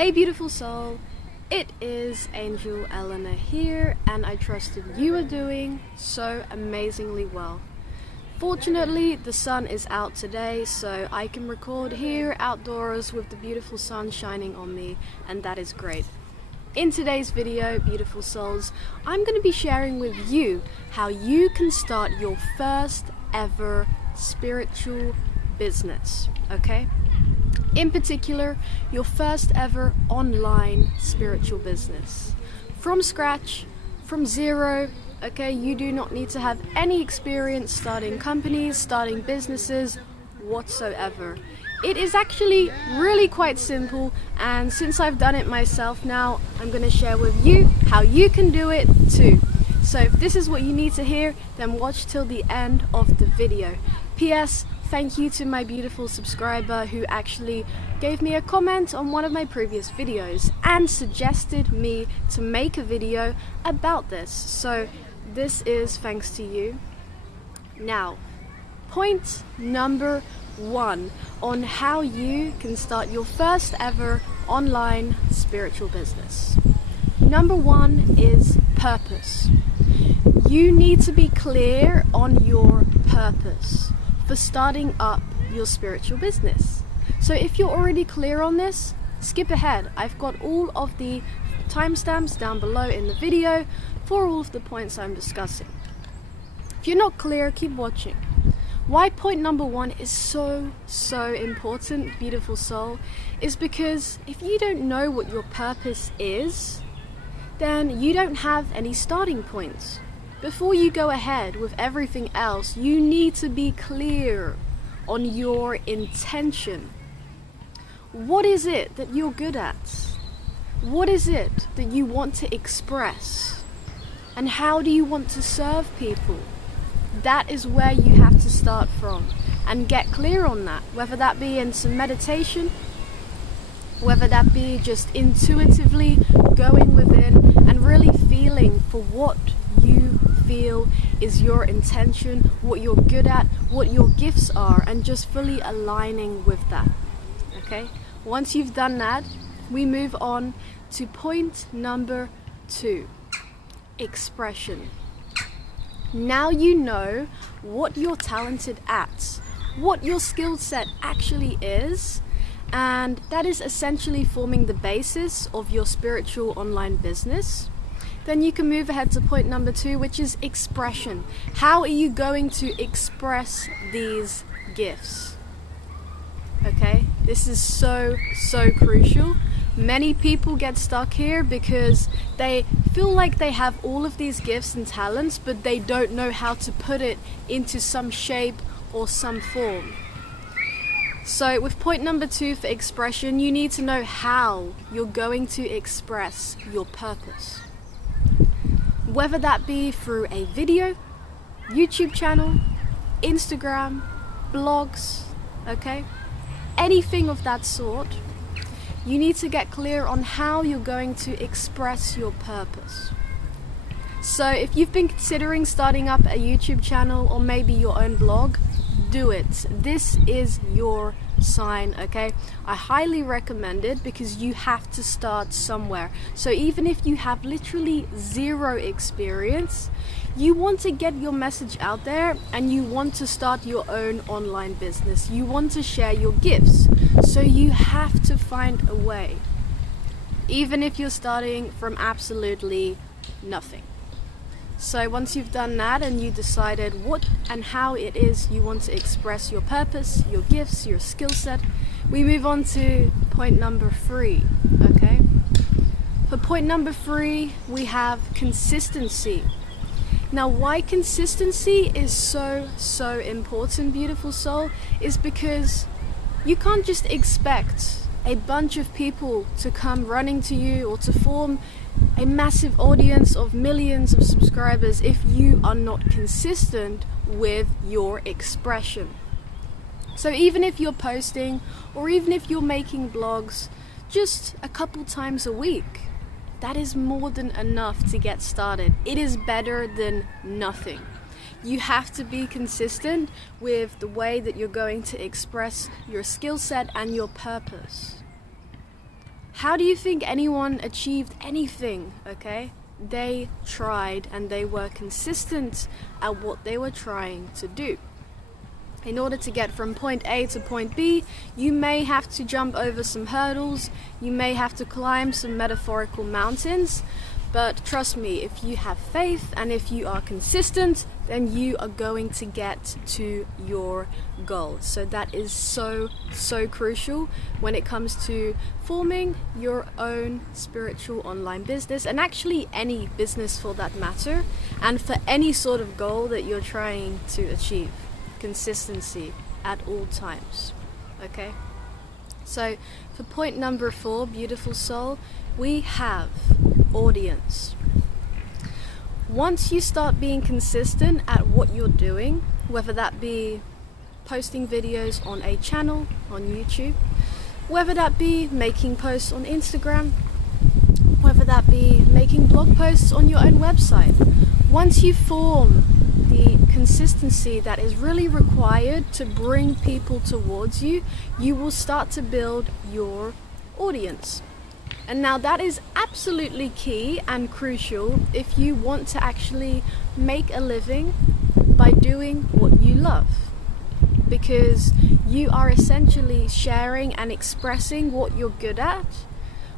Hey beautiful soul, it is Angel Ellena here, and I trust that you are doing so amazingly well. Fortunately, the sun is out today, so I can record here outdoors with the beautiful sun shining on me, and that is great. In today's video, beautiful souls, I'm going to be sharing with you how you can start your first ever spiritual business, okay? In particular, your first ever online spiritual business. From scratch, from zero, okay? You do not need to have any experience starting companies, starting businesses, whatsoever. It is actually really quite simple, and since I've done it myself now, I'm going to share with you how you can do it too. So if this is what you need to hear, then watch till the end of the video. P.S. Thank you to my beautiful subscriber who actually gave me a comment on one of my previous videos and suggested me to make a video about this. So this is thanks to you. Now, point number 1 on how you can start your first ever online spiritual business. Number 1 is purpose. You need to be clear on your purpose for starting up your spiritual business. So if you're already clear on this, skip ahead. I've got all of the timestamps down below in the video for all of the points I'm discussing. If you're not clear, keep watching. Why point number 1 is so important, beautiful soul, is because if you don't know what your purpose is, then you don't have any starting points. Before you go ahead with everything else, you need to be clear on your intention. What is it that you're good at? What is it that you want to express? And how do you want to serve people? That is where you have to start from and get clear on that, whether that be in some meditation, whether that be just intuitively going within and really feeling for what you feel is your intention, what you're good at, what your gifts are, and just fully aligning with that. Okay? Once you've done that, we move on to point number 2, expression. Now you know what you're talented at, what your skill set actually is, and that is essentially forming the basis of your spiritual online business. Then you can move ahead to point number 2, which is expression. How are you going to express these gifts? Okay, this is so crucial. Many people get stuck here because they feel like they have all of these gifts and talents, but they don't know how to put it into some shape or some form. So with point number 2 for expression, you need to know how you're going to express your purpose. Whether that be through a video, YouTube channel, Instagram, blogs, okay? Anything of that sort, you need to get clear on how you're going to express your purpose. So if you've been considering starting up a YouTube channel or maybe your own blog, do it. This is your sign, okay? I highly recommend it because you have to start somewhere. So even if you have literally 0 experience, you want to get your message out there and you want to start your own online business. You want to share your gifts. So you have to find a way, even if you're starting from absolutely nothing. So once you've done that and you decided what and how it is you want to express your purpose, your gifts, your skill set, we move on to point number 3, okay? For point number 3, we have consistency. Now why consistency is so important, beautiful soul, is because you can't just expect a bunch of people to come running to you or to form a massive audience of millions of subscribers if you are not consistent with your expression. So even if you're posting or even if you're making blogs just a couple times a week, that is more than enough to get started. It is better than nothing. You have to be consistent with the way that you're going to express your skill set and your purpose. How do you think anyone achieved anything, okay? They tried and they were consistent at what they were trying to do. In order to get from point A to point B, you may have to jump over some hurdles, you may have to climb some metaphorical mountains, but trust me, if you have faith and if you are consistent, then you are going to get to your goal. So that is so crucial when it comes to forming your own spiritual online business, and actually any business for that matter, and for any sort of goal that you're trying to achieve. Consistency at all times. Okay? So for point number 4, beautiful soul, we have audience. Once you start being consistent at what you're doing, whether that be posting videos on a channel on YouTube, whether that be making posts on Instagram, whether that be making blog posts on your own website, once you form the consistency that is really required to bring people towards you, you will start to build your audience. And now that is absolutely key and crucial if you want to actually make a living by doing what you love. Because you are essentially sharing and expressing what you're good at,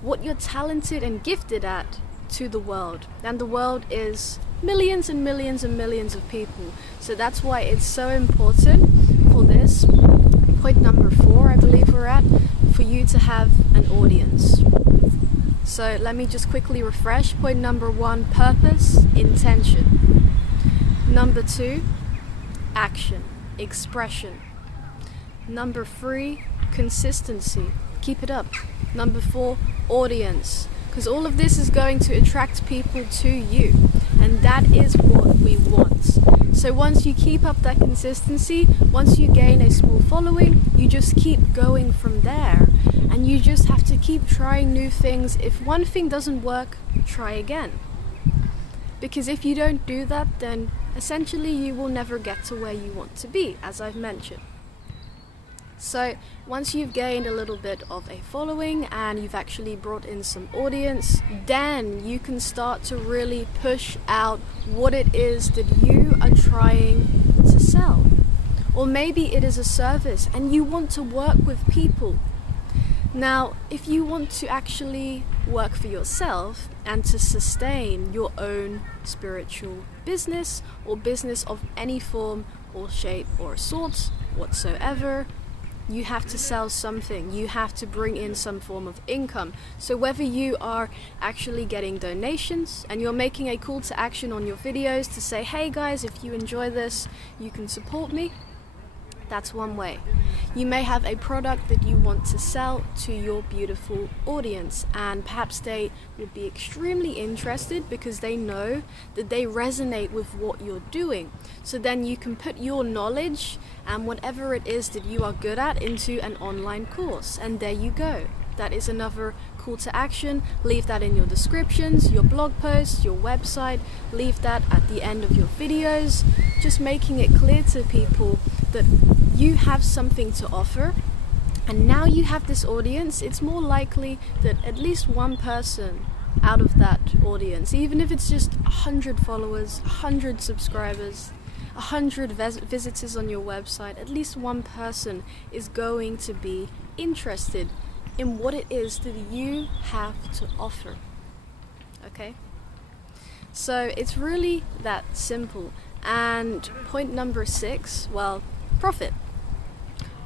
what you're talented and gifted at to the world. And the world is millions and millions and millions of people. So that's why it's so important for this, point number 4 I believe we're at, for you to have an audience. So let me just quickly refresh. Point number 1, purpose, intention. Number 2, action, expression. Number 3, consistency. Keep it up. Number 4, audience. Because all of this is going to attract people to you. And that is what we want. So once you keep up that consistency, once you gain a small following, you just keep going from there. And you just have to keep trying new things. If one thing doesn't work, try again. Because if you don't do that, then essentially you will never get to where you want to be, as I've mentioned. So once you've gained a little bit of a following and you've actually brought in some audience, then you can start to really push out what it is that you are trying to sell. Or maybe it is a service and you want to work with people. Now, if you want to actually work for yourself and to sustain your own spiritual business or business of any form or shape or sort whatsoever, you have to sell something. You have to bring in some form of income. So whether you are actually getting donations and you're making a call to action on your videos to say, hey guys, if you enjoy this, you can support me. That's one way. You may have a product that you want to sell to your beautiful audience, and perhaps they would be extremely interested because they know that they resonate with what you're doing. So then you can put your knowledge and whatever it is that you are good at into an online course, and there you go. That is another call to action. Leave that in your descriptions, your blog posts, your website. Leave that at the end of your videos, just making it clear to people that you have something to offer, and now you have this audience. It's more likely that at least one person out of that audience, even if it's just 100 followers, 100 subscribers, 100 visitors on your website, at least one person is going to be interested in what it is that you have to offer. Okay? So it's really that simple. And point number 6, well, profit.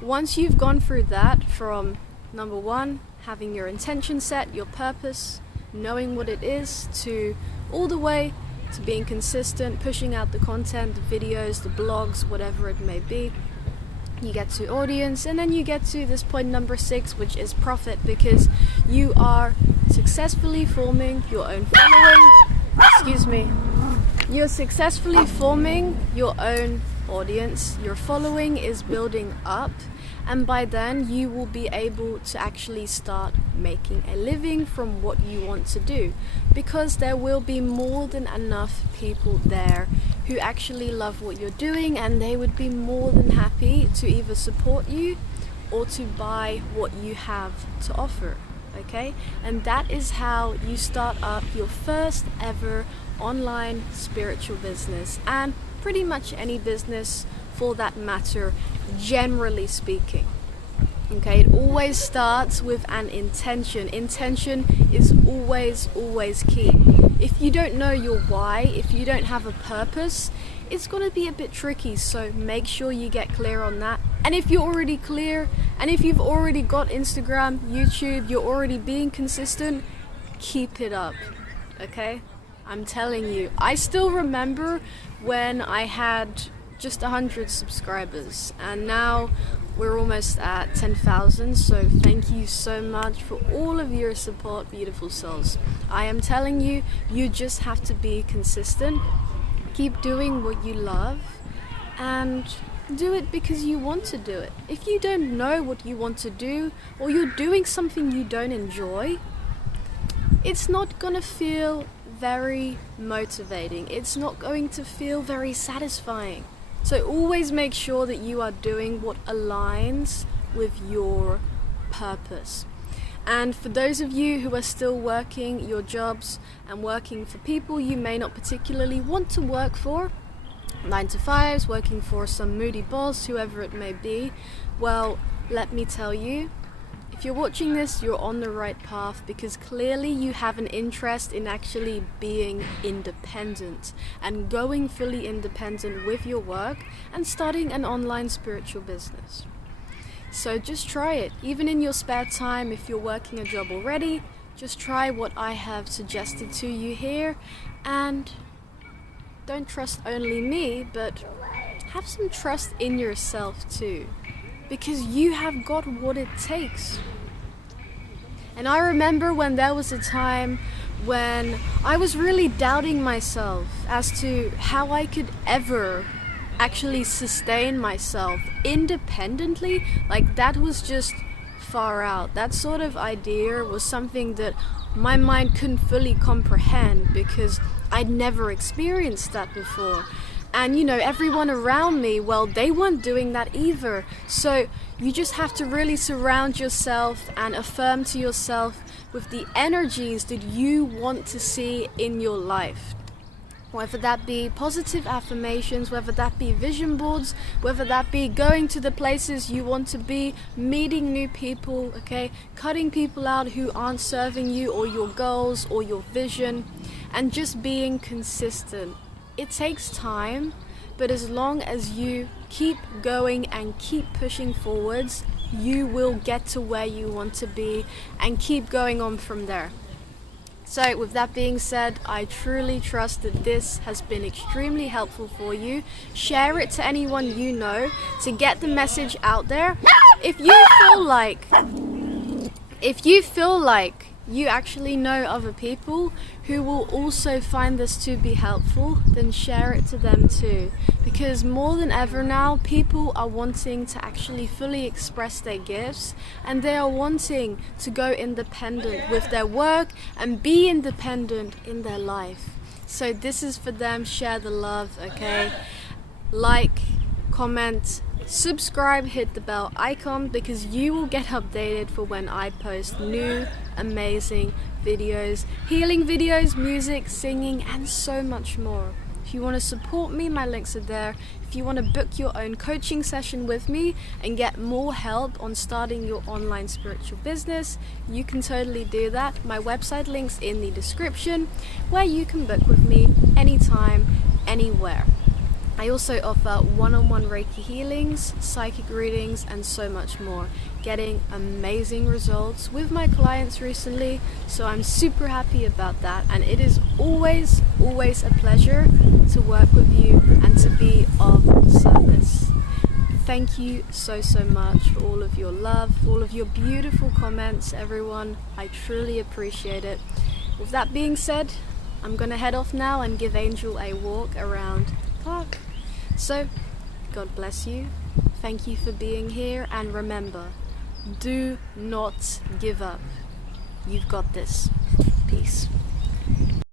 Once you've gone through that, from number 1, having your intention set, your purpose, knowing what it is, to all the way to being consistent, pushing out the content, the videos, the blogs, whatever it may be, you get to audience, and then you get to this point number 6, which is profit, because you are successfully forming your own following. Excuse me. You're successfully forming your own audience, your following is building up, and by then you will be able to actually start making a living from what you want to do, because there will be more than enough people there who actually love what you're doing, and they would be more than happy to either support you or to buy what you have to offer. okay? And that is how you start up your first ever online spiritual business, and pretty much any business for that matter, generally speaking. Okay, it always starts with an intention. Intention is always key. If you don't know your why, if you don't have a purpose, it's going to be a bit tricky, so make sure you get clear on that. And if you're already clear, and if you've already got Instagram, YouTube, you're already being consistent, keep it up, okay? I'm telling you, I still remember when I had just 100 subscribers, and now we're almost at 10,000, so thank you so much for all of your support, beautiful souls. I am telling you, you just have to be consistent, keep doing what you love, and do it because you want to do it. If you don't know what you want to do, or you're doing something you don't enjoy, it's not gonna feel very motivating. It's not going to feel very satisfying. So always make sure that you are doing what aligns with your purpose. And for those of you who are still working your jobs and working for people you may not particularly want to work for, 9 to 5s, working for some moody boss, whoever it may be, well, let me tell you, if you're watching this, you're on the right path, because clearly you have an interest in actually being independent and going fully independent with your work and starting an online spiritual business. So just try it. Even in your spare time, if you're working a job already, just try what I have suggested to you here, and don't trust only me, but have some trust in yourself too, because you have got what it takes. And I remember when there was a time when I was really doubting myself as to how I could ever actually sustain myself independently. Like, that was just far out. That sort of idea was something that my mind couldn't fully comprehend, because I'd never experienced that before. And you know, everyone around me, well, they weren't doing that either. So you just have to really surround yourself and affirm to yourself with the energies that you want to see in your life. Whether that be positive affirmations, whether that be vision boards, whether that be going to the places you want to be, meeting new people, okay, cutting people out who aren't serving you or your goals or your vision, and just being consistent. It takes time, but as long as you keep going and keep pushing forwards, you will get to where you want to be and keep going on from there. So with that being said, I truly trust that this has been extremely helpful for you. Share it to anyone you know to get the message out there. If you feel like you actually know other people who will also find this to be helpful, then share it to them too. Because more than ever now, people are wanting to actually fully express their gifts, and they are wanting to go independent with their work and be independent in their life. So this is for them. Share the love, okay? Like, comment, subscribe, hit the bell icon, because you will get updated for when I post new amazing videos, healing videos, music, singing, and so much more. If you want to support me, my links are there. If you want to book your own coaching session with me and get more help on starting your online spiritual business, you can totally do that. My website link's in the description, where you can book with me anytime, anywhere. I also offer one-on-one Reiki healings, psychic readings, and so much more. Getting amazing results with my clients recently, so I'm super happy about that. And it is always a pleasure to work with you and to be of service. Thank you so much for all of your love, for all of your beautiful comments, everyone. I truly appreciate it. With that being said, I'm gonna head off now and give Angel a walk around the park. So, God bless you. Thank you for being here, and remember, do not give up. You've got this. Peace.